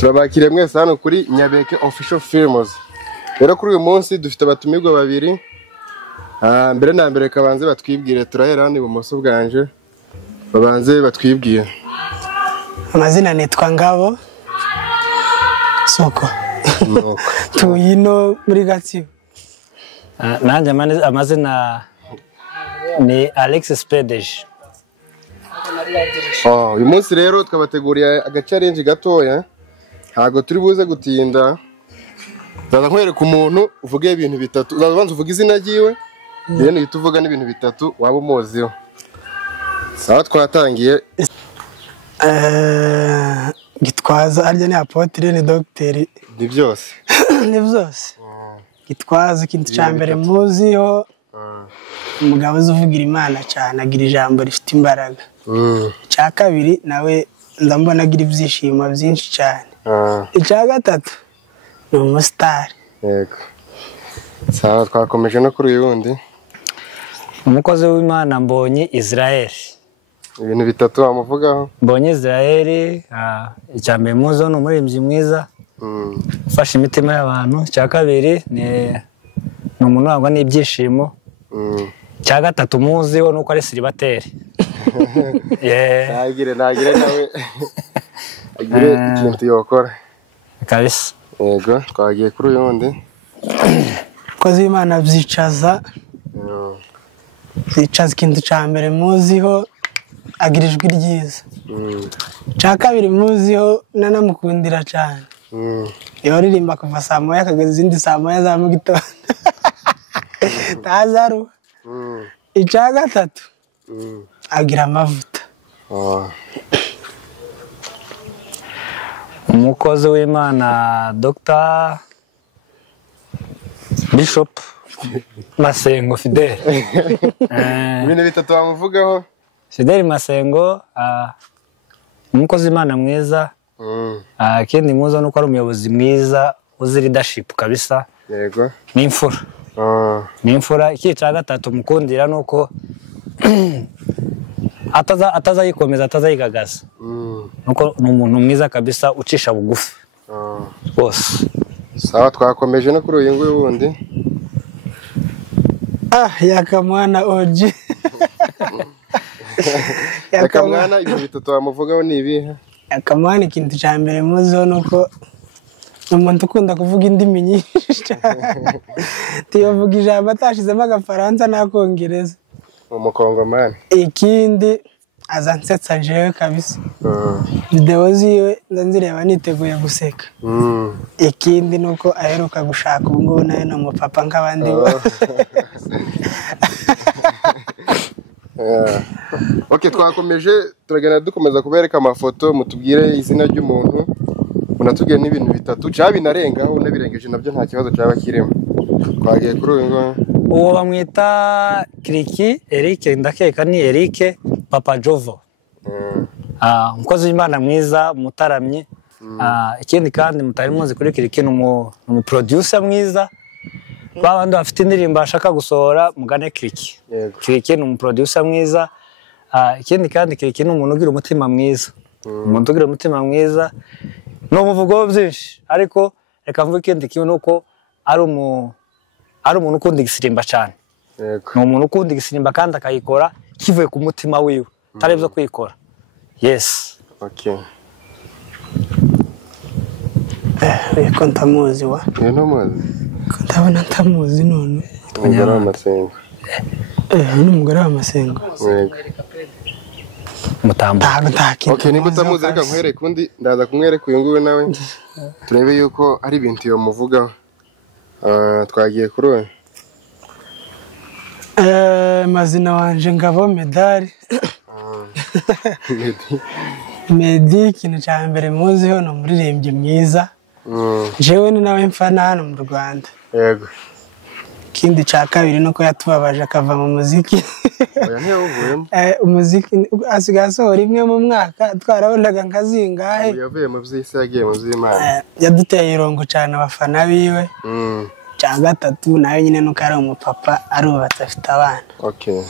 Turabakiriye mwese hano kuri Nyabeke Official Films. Rero kuri uyu munsi dufite abatumirwa babiri. Mbere na mbere kabanze batwibwire, turahera hano ibumoso bwanje. Babanze batwibwire. Amazina nitwa Ngabo Soko. Tuyino muri Gatsibo. Nanje amazina ni Alex Spedeje. Uyu munsi rero twabateguriye agacarenje gatoya. Ntago turi buze gutinda. Ndaza nkwereka umuntu uvuge ibintu bitatu. Uzabanza uvuga izina ryiwe, then uhita uvuga n'ibintu bitatu waba umuziho. Sawa, twatangiye. Gitwaza arya ni apotre ni docteur. Ni byose. Ni byose. Gitwaza ikintu cyambere muziho. Umugabo uvugira Imana cyane, agira ijambo rifite imbaraga. Cya kabiri nawe ndambona agira ibyishimo byinshi cyane. Icya gatatu ni umustar. Yego. Sawa, twakomeje no kuri uyu wundi. Umukozi w'Imana Mbonyi Israel. Ibintu bitatu wamuvugaho. Mbonyi Israel, icyambere muzo no umuririmbyi mwiza. Ufasha imitima y'abantu. Cya kabiri ni umuntu wangwa n'ibyishimo. Cya gatatu muziho nuko ari célibataire. Nagire nawe. Agire ikintu yokora. Kabisa. Yego, twagiye kuri uyu wundi. Umukozi w'Imana byicaza. Byicaza ikintu cyambere muziho, agira ijwi ryiza. Cya kabiri muziho nanamukundira cyane. Yoririmba kuva saa moya akageza izindi saa moya za mu gitondo. Tazaru. Icya gatatu agira amavuta. Umukozi w'Imana Dr. Bishop Masengo Fidel. Ibintu bitatu wamuvugaho. Fidel Masengo, umukozi w'Imana mwiza. Ikindi muzo nuko ari umuyobozi mwiza uzi leadership kabisa. Yego. Ni imfura. Ni imfura. Icya gatatu mukundira nuko atazayikomeza, atazayigagaza. Nuko ni umuntu mwiza kabisa ucisha bugufi. Bose. Sawa, twakomeje no kuri uyu nguyu wundi. Yakamwana Oji. Yakamwana, ibintu bitatu wamuvugaho ni ibihe? Yakamwana ikintu cyambere muzo nuko umuntu ukunda kuvuga indimi nyinshi cyane. Tiyovuga ijambo atashizemo agafaransa n'akongereza. Umukongomani. Ikindi azansetsa jewe kabisa. Video ziwe nzireba niteguye guseka. Ikindi nuko aheruka gushaka ubungubu nawe no mupapa nk'abandi. Okay, twakomeje turagenda dukomeza kubereka amafoto, mutubwire izina ry'umuntu, munatubwire n'ibintu bitatu cyabinarengaho n'abirengeje nabyo nta kibazo cyaba kirimo. Twagiye kuri uyu ngo uwo bamwita Kiriki Eric, ndakeka ni Eric Papa Jovo. Umukozi w'Imana mwiza, mutaramye. Ikindi kandi mutari muzi kuri Kiriki ni producer mwiza. Babandi bafite indirimbo ashaka gusohora mugane Kiriki. Kiriki ni producer mwiza. Ikindi kandi Kiriki ni umuntu ugira umutima mwiza. Umuntu ugira umutima mwiza. No muvugo byinshi, ariko reka mvuge ikindi kintu nuko ari umuntu ukunda igisimba cyane. Ni umuntu ukunda igisimba kandi akayikora kivuye ku mutima wiwe, tarebyo kwikora. Yes. Okay. Ko ntamuzi wa. No muzi. Ko ndabona ntamuzi none. Umugore w'Amasengo. Ni umugore w'Amasengo. Yego. Mutambo. Okay, niba utamuzi reka nkwereke undi, ndaza kumwereka uyu nguyu nawe. Turebe yuko ari ibintu yo muvugaho. Twagiye kuri we. Mazina wanje Ngabo Medali. Medi ikintu cyambere muziho no muririmbyi mwiza. Jewe ni nawe mfana hano mu Rwanda. Yego. Ikindi cya kabiri nuko yatubabaje akava mu muziki. Oya ntiyavuyemo. Umuziki asigasohora imwe mu mwaka, twarabonaga nkazingahe. Yavuye mu by'isi yagiye mu by'Imana. Yaduteye irongo cyane abafana biwe. Cya gatatu nawe nyine nuko ari umupapa, arubatse afite abana. Okay.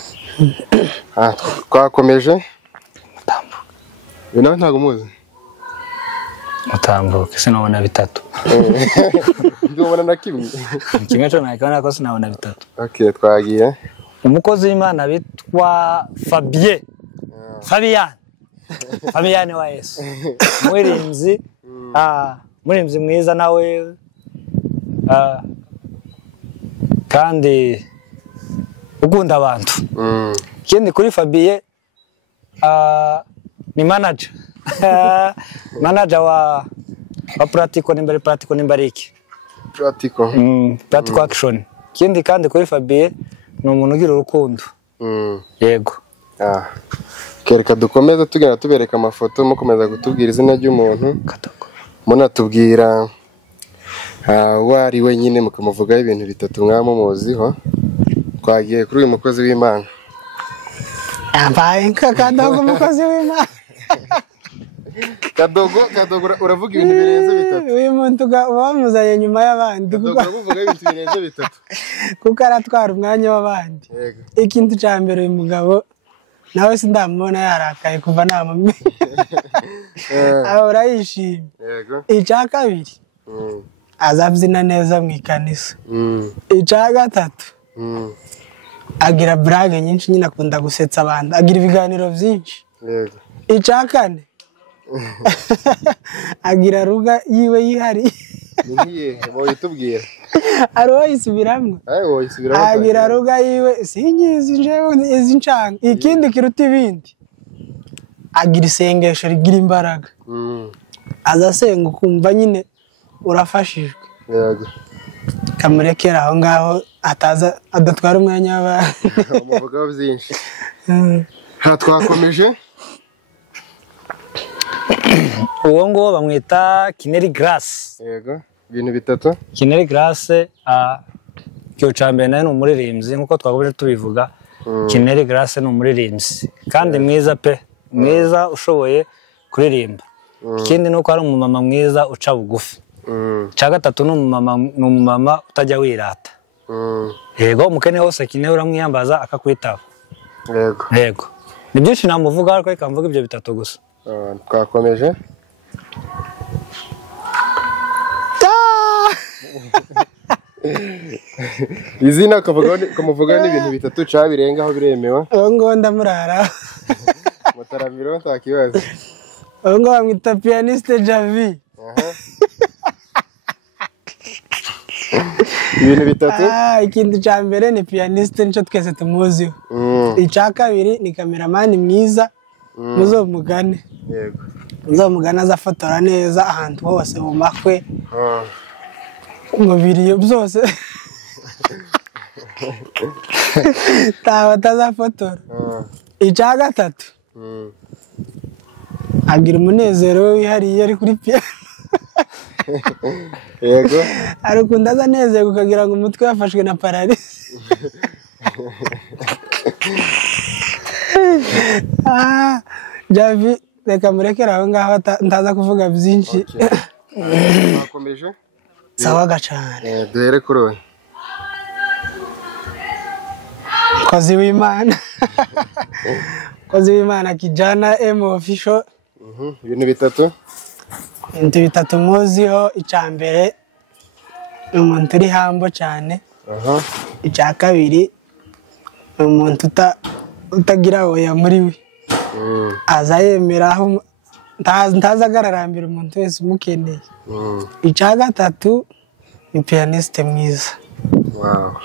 Twakomeje. Bino ntago muzi. utambuke sinabona bitatu ndubona na kimwe kimwe cyo nakibona ko sinabona bitatu. Okay, twagiye. Umukozi w'Imana bitwa Fabian wa Yesu, mwirinzi mwirinzi mwiza nawe kandi ukunda abantu. Ikindi kuri Fabien ni manager wa Pratico Nimbariki. Pratico Action. Ikindi kandi kuri Fabien ni umuntu ugira urukundo. Yego. Kereka dukomeza tugenda tubereka amafoto mukomeza gutubwira izina ry'umuntu. Munatubwira wari wenyine mukamuvugaho ibintu bitatu mwamumuziho. Twagiye kuri uyu mukozi w'Imana. Yambaye Kadogo umukozi w'Imana. Kadogo uravuga ibintu birenze bitatu. Uyu muntu wamuzanye nyuma y'abandi. Uravuga ibintu birenze bitatu. Kuko aratwara umwanya w'abandi. Ikintu cya mbere uyu mugabo nawe sindamubona yarakaye kuva namumenye. Ahora yishimye. Icya kabiri azabyina neza mu ikanisa. Icya gatatu agira brage nyinshi, nyine akunda gusetsa abantu, agira ibiganiro byinshi. Icya kane agira ruga yiwe yihari. Niye boyitubwira. Aro yisubiramo. Agira ruga yiwe sinyizi njewe izincanga. Ikindi kiruta ibindi agira isengesho rigira imbaraga. Azasenga ukumva nyine urafashijwe. Yego. Kamurekera aho ngaho ataza adatwara umwanya w'abandi. Umuvugaho byinshi. Twakomeje. Uwo ngo bamwita Kineri Grace. Yego. Ibintu bitatu. Kineri Grace cyo cyambere nayo ni umuririmbyi nkuko twagobeje tubivuga. Kineri Grace ni umuririmbyi kandi mwiza pe, mwiza ushoboye kuririmba. Ikindi nuko ari umumama mwiza uca bugufi. Cya gatatu ni umumama utajya wirata. Yego, umukene wose Kineri uramwiyambaza akakwitaba. Yego. Ni byinshi namuvuga ariko reka mvuga ibyo bitatu gusa. Twakomeje. Izina kamuvuga n'ibintu bitatu cabirengaho biremewe. Ngo ndamurara. Mutaramiro ntakibazo. Ngo bamwita pianiste Javi. Ibintu bitatu. Ikintu cya mbere ni pianiste nico twese tumuziho. Icya kabiri ni cameraman mwiza muzomugane. Yego. Muzomugana azafotora neza ahantu hose mu makwe. Mu biriyo byose. Tazafotora. Icya gatatu agira umunezero wihariye ari kuri piano. Yego. Arukunda azanezerwa ukagira ngo umutwe yafashwe na paralisi. Javi reka murekera aho ngaho ndaza kuvuga byinshi. Twakomeje. Sawa gacane. Duhere kuri we. Kozi w'Imana. Kozi w'Imana kijana official. Ibintu bitatu. Ibintu bitatu muziho, icya mbere umuntu uri hambo cyane. Icya kabiri umuntu utagira oya muri we. Aza yemeraho ntazagararambira umuntu wese umukeneye. Icya gatatu ni pianiste mwiza. Wow.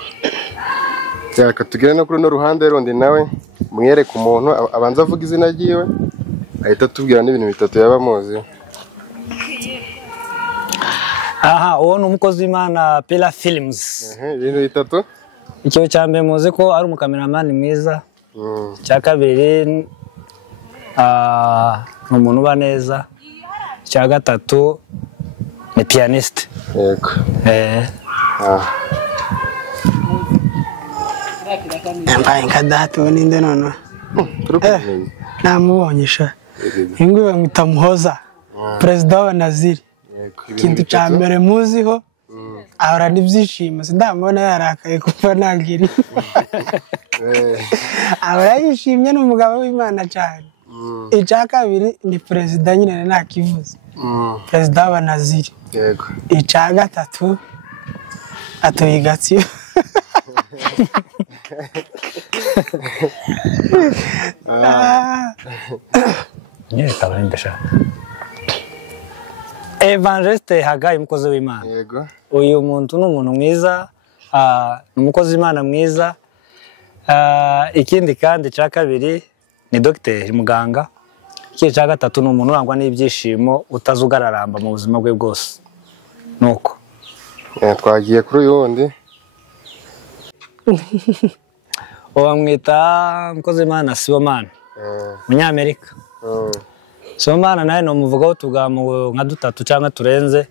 Cyaka tugere no kuri no ruhande rundi nawe mwere ku muntu abanza avuga izina ryiwe ahita tubwira n'ibintu bitatu yaba muzi. Uwo ni umukozi w'Imana Pela Films. Ibintu bitatu. Icyo cya mbere muzi ko ari umukameramani mwiza. Cya kabiri ni umuntu uba neza. Cya gatatu ni pianiste. Yego. Yambaye nkadatu ninde none. Namubonye sha. Ingwe bamwita Muhoza. Perezida wa Naziri. Ikintu cya mbere muziho ahora n'ibyishimo, sindamubona yarakaye kuva nangiri. Ahora yishimye n'umugabo w'Imana cyane. Icya kabiri ni perezida nyine ntakivuze. perezida w'abanaziri. Yego. Icya gatatu atuye i Gatsibo. Evangeliste Hagayi umukozi w'Imana. Yego. Uyu muntu ni umuntu mwiza, ni umukozi w'Imana mwiza. Ikindi kandi cya kabiri ni dogiteri muganga. Ikindi cya gatatu ni umuntu urangwa n'ibyishimo utazugararamba mu buzima bwe bwose. Nuko twagiye kuri uyu wundi. bamwita umukozi w'Imana Sibomana, Umunyamerika. Sibomana nawe ni umuvugaho tugamu nka dutatu cyangwa turenze.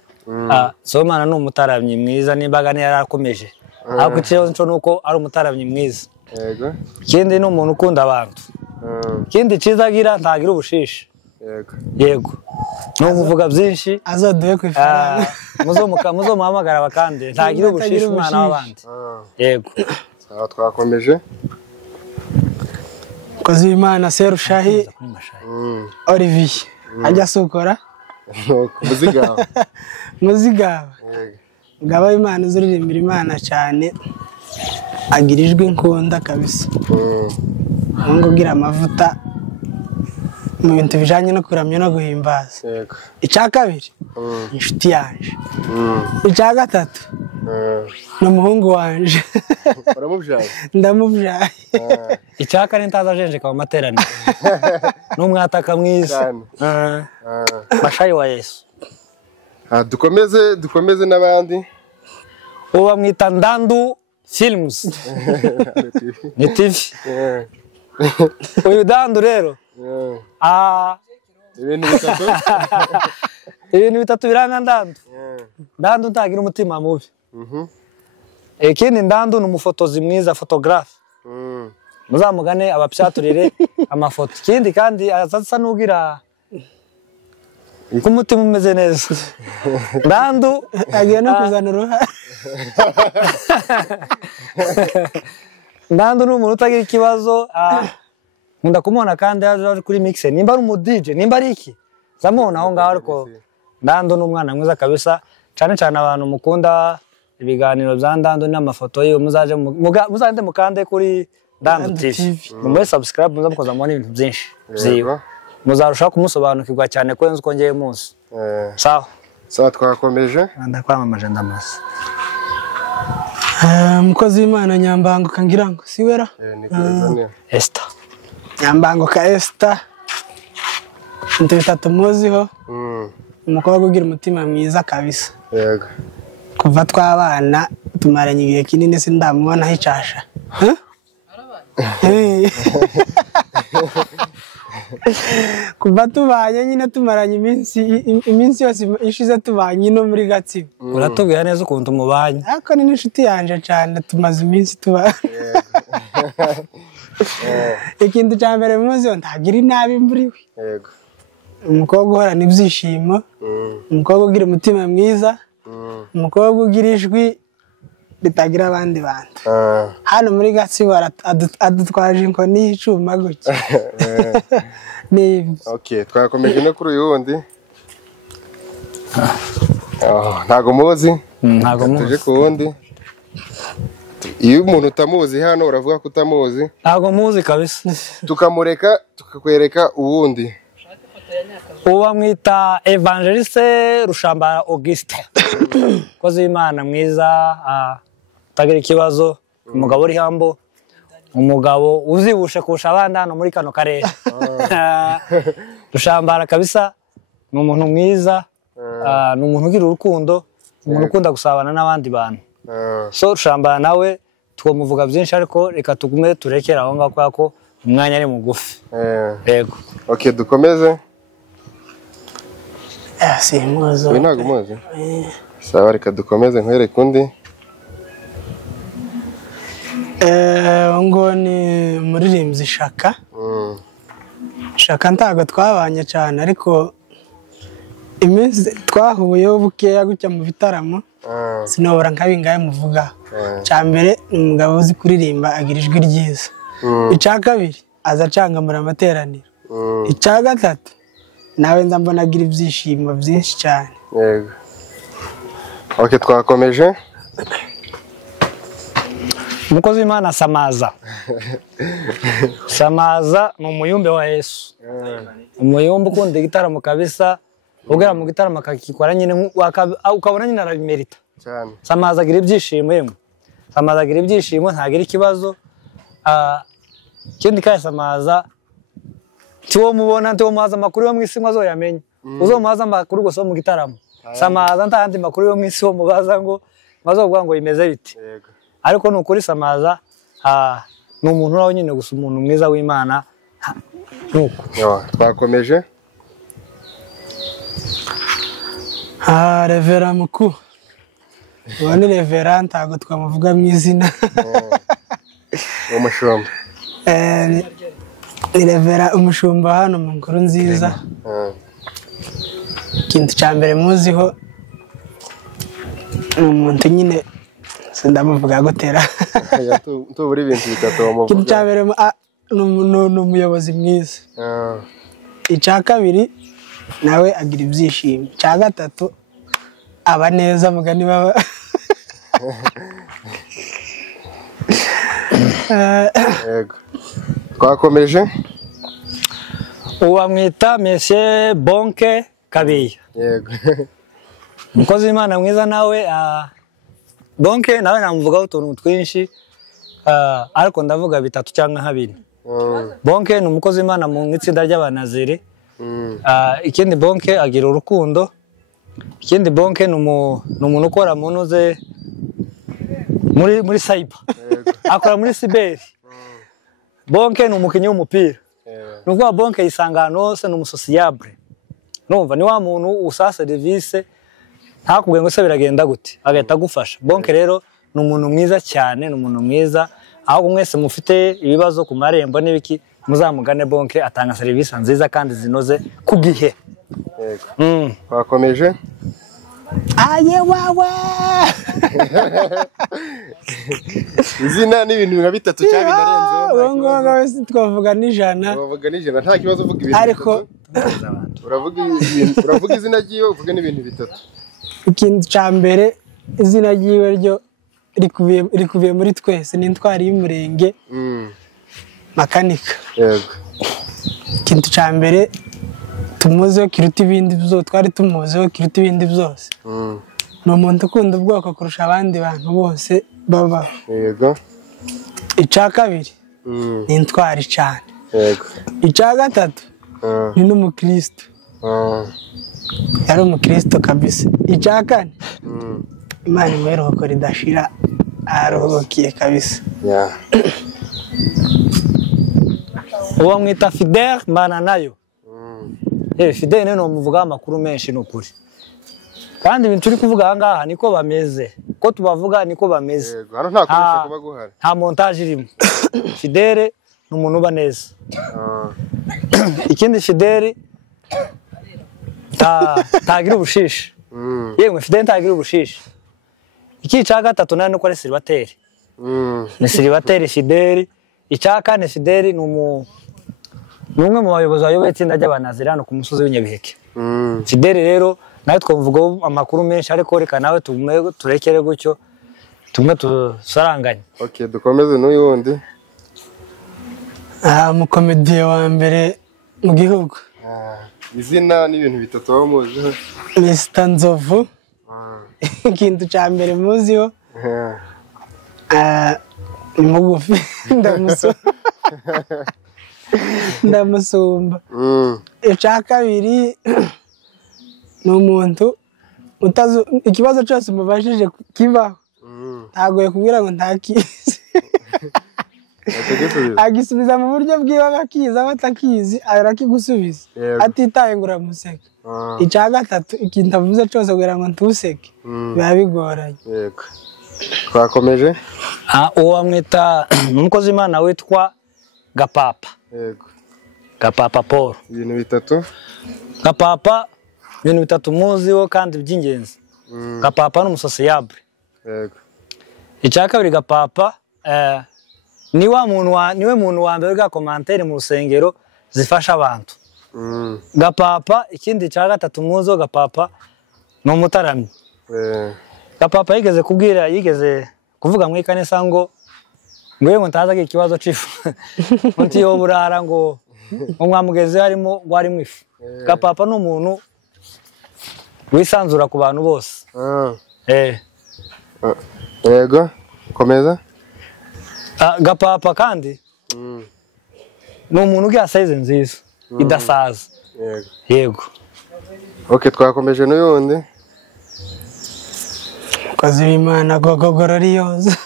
Sibomana ni umutaramyi mwiza n'imbaga niyo yarakomeje. Ariko ikibazo cyo nuko ari umutaramyi mwiza. Yego. Ikindi ni umuntu ukunda abantu. Ikindi cyiza agira ntagira ubushishi. Yego. Yego. Ni umuvuga byinshi. Azoduye ku ifaranga. Muzomuhamagara bakande ntagira ubushishi umwana w'abandi. Yego. Sawa twakomeje. Umukozi w'Imana Serushahi Olivier. Ajya asukora. Muzigaba. Muzigaba. Mugabo w'Imana uzuririmbira Imana cyane. Agira ijwi nkunda kabisa. Mungu ugira amavuta mu bintu bijanye no kuramya no guhimbaza. Yego. Icya kabiri inshuti yanje. Icya gatatu ni umuhungu wanje. Uramubyaye? Ndamubyaye. Icya kane ntazajenjeka mu materaniro. N'umwataka mwiza. Mashayi wa Yesu. Dukomeze n'abandi. Uwo bamwita Ndandu Films. Ni TV. Uyu Ndandu rero. Ibintu bitatu biranga Ndandu. Ndandu ntagira umutima mubi. Ikindi Ndandu ni umufotozi mwiza, photographe. Muzamugane abapyaturire amafoto. Ikindi kandi azasa n'ugira kumutima umeze neza. Ndandu agiye no kuzana uruhare. Ndandu ni umuntu utagira ikibazo. Nkunda kumubona kandi ari kuri mixe. Nimba ari umu DJ, nimba ari iki? Zamubona aho ngaho ariko Ndandu ni umwana mwiza kabisa. Cyane cyane abantu mukunda ibiganiro bya Ndandu n'amafoto ye muzande mukande kuri Ndandu TV. Mumwe subscribe muzamukoza mu ibintu byinshi byiwe. Muzarushaho kumusobanukirwa cyane kurenza uko ngiye munsi. Sawa. Sawa twakomeje. Ndakwamamaje ndamaze. Umukozi w'Imana Nyambanguka ngira ngo siwera. Esther. Nyambanguka Esther. Nti bitatu muziho. Umukobwa ugira umutima mwiza kabisa. Yego. Kuva twabana tumaranye igihe kinini sindamubona hicasha. Kuva tubanye nyine tumaranye iminsi yose ishize tubanye no muri Gatsibo. Uratubwira neza ukuntu mubanye. Ariko ni n'inshuti yanje cyane tumaze iminsi tubanye. Ikintu cya mbere muzi ntagira inabi muri we. Yego. Umukobwa uhorana ibyishimo. Umukobwa ugira umutima mwiza. Umukobwa ugira ijwi ritagira abandi bantu. Hano muri Gatsibo adutwaje inkoni y'icuma gutya. Okay, twakomeje no kuri uyu wundi. Ntago muzi? Ntago muzi. Tuje ku wundi. Iyo umuntu utamuzi hano uravuga ko utamuzi. Ntago muzi kabisa. Tukamureka tukakwereka uwundi. Uwo bamwita Evangeliste Rushambara Auguste. Kozi w'Imana mwiza, utagira ikibazo, umugabo uri hambo, umugabo uzibushe kurusha abandi hano muri kano karere. Rushambara kabisa ni umuntu mwiza, ni umuntu ugira urukundo, umuntu ukunda gusabana n'abandi bantu. So Rushambara nawe twamuvuga byinshi ariko reka tugume turekera aho ngaho kubera ko umwanya ari mugufi. Yego. Okay, dukomeze. Simuzi. Uyu ntago muzi? Sawa reka dukomeze nkwereke undi. Ngo ni umuririmbyi Shaka. Shaka ntago twabanye cyane ariko iminsi twahuyeho bukeya gutya mu bitaramo. Sinobora nkabingaye muvuga. Cyambere umugabo uzi kuririmba agira ijwi ryiza. Icya kabiri aza acangamura amateraniro. Icya gatatu nawe nza mbona agira ibyishimo byinshi cyane. Yego. Okay, twakomeje. Umukozi w'Imana Samaza. Samaza ni umuyumbe wa Yesu. Umuyumbe ukunda igitaramo kabisa, ugera mu gitaramo akakikora nyine ukabona nyine arabimerita Cyane. Samaza agira ibyishimo yemwe. Samaza agira ibyishimo, ntagira ikibazo. Ikindi kandi Samaza tiwo mubona ntiwo muhaza amakuru yo mu isi ngo yamenye. Uzomuhaza amakuru gusa mu gitaramo. Samaza ntandi makuru yo mu isi wo mubaza ngo bazovuga ngo imeze biti. Yego. Ariko nukuri Samaza ni umuntu nawe nyine gusa umuntu mwiza w'Imana nuko. Twakomeje. Revera mukuru. Uwo ni Revera ntago twamuvuga mu izina. Umushumba. Ni Revera umushumba hano mu Nkuru Nziza. Ikintu cya mbere muziho umuntu nyine sindamuvuga gutera. Tubura ibintu bitatu bamuvuga. Ikintu cya mbere ni umuyobozi mwiza. Icya kabiri nawe agira ibyishimo. Icya gatatu aba neza mugani baba. Yego. Twakomeje. Uwamwita Monsieur Bonke Kabiya. Yego. Umukozi w'Imana mwiza nawe Bonke nawe namuvugaho utuntu twinshi ariko ndavuga bitatu cyangwa habiri. Bonke ni umukozi w'Imana mu itsinda ry'abanaziri. Ikindi Bonke agira urukundo. Ikindi Bonke ni umuntu ukora mu ntuze muri cyber. Akora muri cyber. Bonke ni umukinnyi w'umupira. Nuvuga Bonke yisanga ahantu hose, ni umusosiyable. Numva ni wa muntu usaba serivisi ntakubwiye ngo se biragenda gute agahita agufasha. Bonke rero ni umuntu mwiza cyane, ni umuntu mwiza. Aho mwese mufite ibibazo ku marembo n'ibiki muzamugane Bonke atanga serivisi nziza kandi zinoze ku gihe. Yego. Twakomeje. Aye wawe. Izina n'ibintu nka bitatu cyangwa binarenzeho. Ngo wese twavuga n'ijana. Twavuga n'ijana nta kibazo uvuga ibintu. Ariko uravuga izina ryiwe uvuga n'ibintu bitatu. Ikintu cya mbere izina ryiwe ryo rikubiye muri twese ni intwari y'umurenge makanika. Yego. Ikintu cya mbere tumuzeho kiruta ibindi byose, twari tumuzeho kiruta ibindi byose. Ni umuntu ukunda ubwoko kurusha abandi bantu bose babaho. Yego. Icya kabiri ni intwari cyane. Yego. Icya gatatu ni n'umukristo. Yari umukristo kabisa. Icya kane Imana imuheruko ridashira aruhukiye kabisa. Uwo mwita Fidel Mbana nayo. Fidel ni umuvuga amakuru menshi n'ukuri. Kandi ibintu turi kuvuga aha ngaha niko bameze. Ko tubavuga niko bameze. Yego. Hano nta kurisha kuba guhari. Nta montage irimo. Fidel ni umuntu uba neza. Ikindi Fidel tagira ubushishi. Yemwe Fidel tagira ubushishi. Iki cya gatatu nani uko ari célibataire. Ni célibataire Fidel. Icya kane Fidel ni umwe mu bayobozi bayoboye itsinda ry'abanaziri hano ku musozi w'Inyabiheke. Fidel rero nawe twavugaho amakuru menshi ariko reka nawe turekere gutyo tumwe tusaranganye. Okay, dukomeze n'uyu wundi. Umukomediye wa mbere mu gihugu. Izina n'ibintu bitatu baba muziho. Mr. Nzovu. Ikintu cya mbere muziho ni mugufi. Ndamusumba. Icya kabiri ni umuntu ikibazo cyose umubajije kibaho ntagoye kubwira ngo ntakizi. Agisubiza mu buryo bwiwe bakizi abatakizi arakigusubiza atitaye ngo uramuseka. Icya gatatu ikintu avuze cyose kugira ngo ntuseke biba bigoranye. Yego. Twakomeje. Uwo amwita umukozi w'Imana witwa Gapapa. Yego. Gapapa Paul. Ibintu bitatu. Gapapa ibintu bitatu muziho kandi by'ingenzi. Gapapa ni umusosiyable. Yego. Icya kabiri Gapapa niwe muntu wa mbere ga commentaire mu rusengero zifasha abantu. Gapapa ikindi cya gatatu muzo Gapapa ni umutaramyi. Gapapa yigeze kuvuga mu ikanisa ngo ngo ntazaga ikibazo cifu nti yo burara ngo umwamugeze harimo gwari ifu. Gapapa ni umuntu wisanzura ku bantu bose. Yego komeza. Gapapa kandi ni umuntu ugira size nziza idasaza. Yego. Okay, twakomeje n'uyundi. Mukozi w'Imana Gogo Glorious.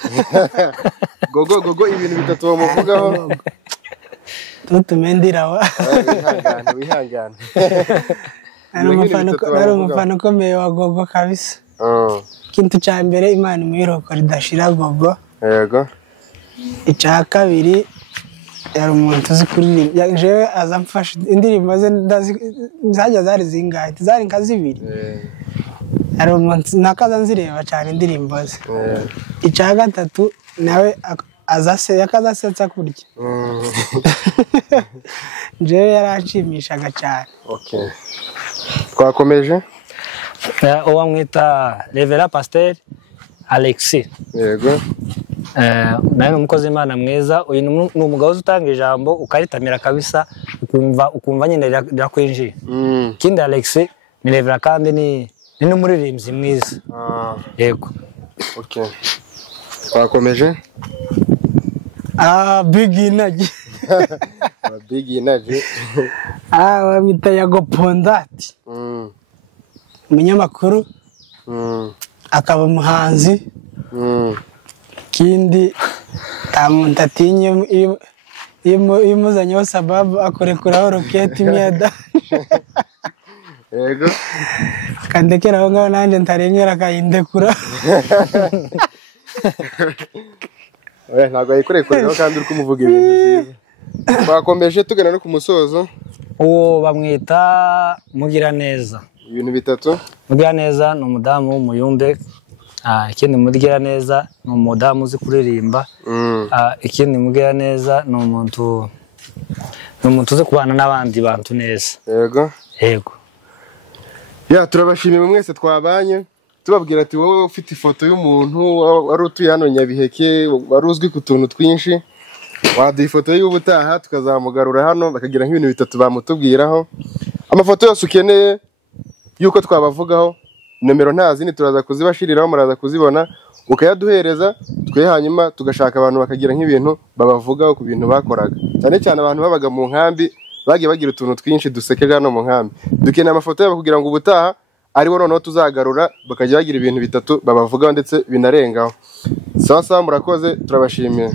Gogo ibintu bitatu bamuvugaho. Tutumendirawa. Wihangane. Ari umufana ukomeye wa Gogo kabisa. Ikintu cya mbere Imana imwiroko ridashira Gogo. Yego. Icya kabiri yari umuntu uzi kuririmba. Jewe azamfasha indirimbo ze zajya zari zingahe? Zari nka zibiri. Yari umuntu nakaza nzireba cyane indirimbo ze. Icya gatatu nawe yakazasetsa kurya. Jewe yaranshimishaga cyane. Okay. Twakomeje. Uwo mwita Reverend Pasteur Alexis. Yego. Nawe umukozi w'Imana mwiza, uyu ni umugabo utanga ijambo ukaritamira kabisa ukumva nyine rirakwinjiye. Kindi Alexis ni Reverend kandi ni n'umuririmbyi mwiza. Yego. Okay. Twakomeje. Big Energy. Big Energy. Wamwita Yago Pondati. Umunyamakuru. Akaba umuhanzi. Kindi tamuntu atinye iyo muzanyeho sababu akorekuraho roketi imyeda. Yego. Akandekeraho ngaho nanjye ntarengera akayindekura. Ntabwo ayikorekuriraho kandi uri kumuvuga ibintu byiza. Twakomeje tugana no ku musozo. Uwo bamwita Mugiraneza. Ibintu bitatu. Mugiraneza ni umudamu w'umuyumbe. Ikindi Mugiraneza ni umudamu uzi kuririmba. Ikindi Mugiraneza ni umuntu uzi kubana n'abandi bantu neza. Yego. Yego. Turabashimiye mwese twabanye. Tubabwira ati wowe ufite ifoto y'umuntu wari utuye hano Nyabiheke wari uzwi ku tuntu twinshi. Waduha ifoto y'ubutaha tukazamugarura hano bakagira nk'ibintu bitatu bamutubwiraho. Amafoto yose ukeneye yuko twabavugaho, nomero ntazindi turaza kuzibashiriraho muraza kuzibona ukayaduhereza twe hanyuma tugashaka abantu bakagira nk'ibintu babavugaho ku bintu bakoraga. Cyane cyane abantu babaga mu nkambi bagiye bagira utuntu twinshi dusekeje hano mu nkambi. Dukeneye amafoto yabo kugira ngo ubutaha aribo noneho tuzagarura bakajya bagira ibintu bitatu babavugaho ndetse binarengaho. Sawa murakoze turabashimiye.